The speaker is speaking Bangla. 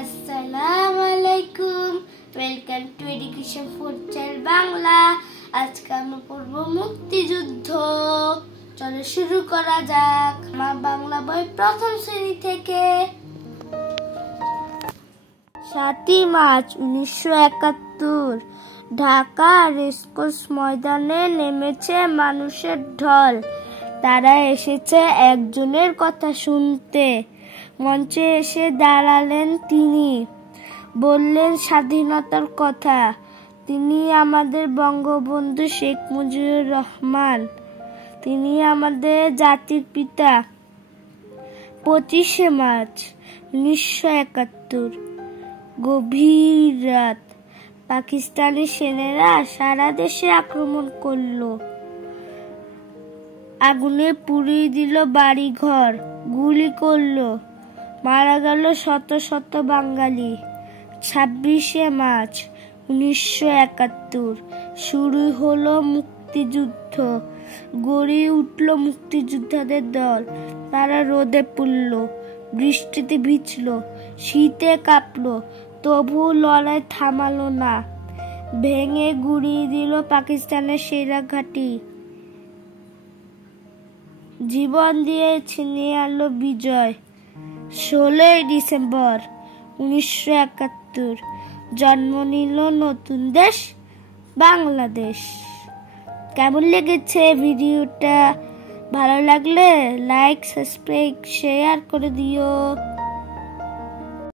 আসসালামু আলাইকুম, welcome to education for child Bangla. আজকে আমরা পড়ব মুক্তিযুদ্ধ। চলো শুরু করা যাক। আমার বাংলা বই প্রথম শ্রেণী থেকে। 7ই মার্চ 1971 ঢাকা রেসকোর্স ময়দানে নেমেছে মানুষের ঢল। তারা এসেছে একজনের কথা শুনতে। মঞ্চে এসে দাঁড়ালেন তিনি, বললেন স্বাধীনতার কথা। তিনি আমাদের বঙ্গবন্ধু শেখ মুজিবুর রহমান, তিনি আমাদের জাতির পিতা। 25শে মার্চ 1971 গভীর রাত। পাকিস্তানি সেনারা সারা দেশে আক্রমণ করলো, আগুনে পুড়িয়ে দিল বাড়ি ঘর, গুলি করলো, মারা গেল শত শত বাঙালি। 26শে মার্চ 1971 শুরু হলো মুক্তিযুদ্ধ। গড়ে উঠল মুক্তিযোদ্ধাদের দল। তারা রোদে পুড়ল, বৃষ্টিতে ভিজল, শীতে কাঁপলো, তবু লড়াই থামালো না। ভেঙে গুড়িয়ে দিল পাকিস্তানের সেরা ঘাঁটি। জীবন দিয়ে ছিনিয়ে আনলো বিজয়। 16ই ডিসেম্বর 1971 জন্ম নিল নতুন দেশ বাংলাদেশ। কেমন লেগেছে ভিডিওটা? ভালো লাগলে লাইক, সাবস্ক্রাইব, শেয়ার করে দিও।